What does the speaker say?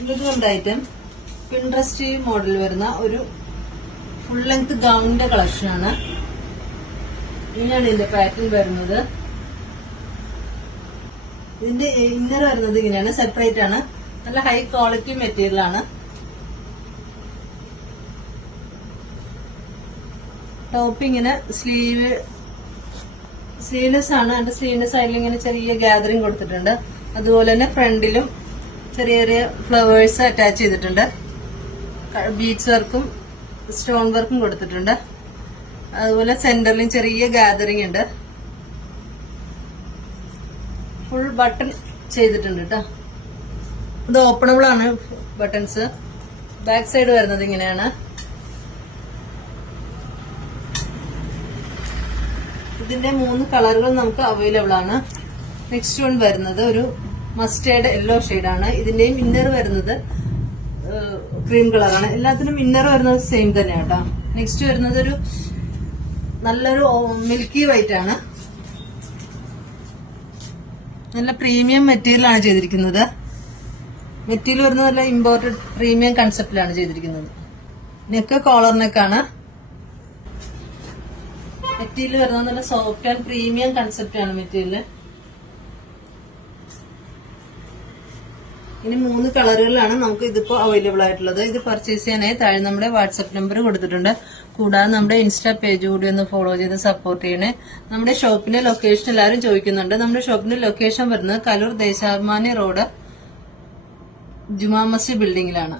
ഇത് കണ്ട item Pinterest model വരുന്ന ഒരു ഫുൾ ലെങ്ത് ഗൗണിന്റെ കളക്ഷനാണ്. ഇങ്ങനെയാണ് ഇതിന്റെ പാറ്റേൺ വരുന്നത്. ഇതിന്റെ ഇന്നർ വരുന്നത് ഇങ്ങനെയാണ്, സെപ്പറേറ്റ് ആണ്. നല്ല ഹൈ ക്വാളിറ്റി മെറ്റീരിയൽ ആണ്. ടോപ്പ് ഇങ്ങനെ സ്ലീവ്ലെസ് ആണ്. അതിന്റെ സ്ലീവിന്റെ സൈഡിൽ ഇങ്ങനെ ചെറിയ ഗ്യാദറിംഗ് കൊടുത്തിട്ടുണ്ട്. അതുപോലെ തന്നെ ഫ്രണ്ടിലും ചെറിയ ചെറിയ ഫ്ലവേഴ്സ് അറ്റാച്ച് ചെയ്തിട്ടുണ്ട്. ബീഡ്സ് വർക്കും സ്റ്റോൺ വർക്കും കൊടുത്തിട്ടുണ്ട്. അതുപോലെ സെന്ററിലും ചെറിയ ഗ്യാദറിംഗ് ഉണ്ട്. ഫുൾ ബട്ടൺ ചെയ്തിട്ടുണ്ട് കേട്ടോ. ഇത് ഓപ്പണബിൾ ആണ് ബട്ടൺസ്. ബാക്ക് സൈഡ് വരുന്നത് ഇങ്ങനെയാണ്. ഇതിന്റെ 3 കളറുകൾ നമുക്ക് അവൈലബിൾ ആണ്. നെക്സ്റ്റ് വൺ വരുന്നത് ഒരു മസ്റ്റേർഡ് യെല്ലോ ഷെയ്ഡാണ്. ഇതിന്റെയും ഇന്നർ വരുന്നത് ക്രീം കളറാണ്. എല്ലാത്തിനും ഇന്നർ വരുന്നത് സെയിം തന്നെയാണ് കേട്ടോ. നെക്സ്റ്റ് വരുന്നത് ഒരു നല്ലൊരു മിൽക്കി വൈറ്റ് ആണ്. നല്ല പ്രീമിയം മെറ്റീരിയൽ ആണ് ചെയ്തിരിക്കുന്നത്. മെറ്റീരിയൽ വരുന്നത് നല്ല ഇമ്പോർട്ടഡ് പ്രീമിയം കൺസെപ്റ്റിലാണ് ചെയ്തിരിക്കുന്നത്. നെക്ക് കോളർ നെക്കാണ്. മെറ്റീരിയൽ വരുന്നത് നല്ല സോഫ്റ്റ് ആൻഡ് പ്രീമിയം കൺസെപ്റ്റ് ആണ് മെറ്റീരിയൽ. ഇനി 3 കളറുകളിലാണ് നമുക്ക് ഇതിപ്പോ അവൈലബിൾ ആയിട്ടുള്ളത്. ഇത് പർച്ചേസ് ചെയ്യാനായി താഴെ നമ്മുടെ വാട്സ്ആപ്പ് നമ്പർ കൊടുത്തിട്ടുണ്ട്. കൂടാതെ നമ്മുടെ ഇൻസ്റ്റാ പേജ് കൂടി ഒന്ന് ഫോളോ ചെയ്ത് സപ്പോർട്ട് ചെയ്യണേ. നമ്മുടെ ഷോപ്പിന്റെ ലൊക്കേഷൻ എല്ലാവരും ചോദിക്കുന്നുണ്ട്. നമ്മുടെ ഷോപ്പിന്റെ ലൊക്കേഷൻ വരുന്നത് കലൂർ ദേശാഭിമാനി റോഡ് ജുമാ മസ്ജിദ് ബിൽഡിംഗിലാണ്.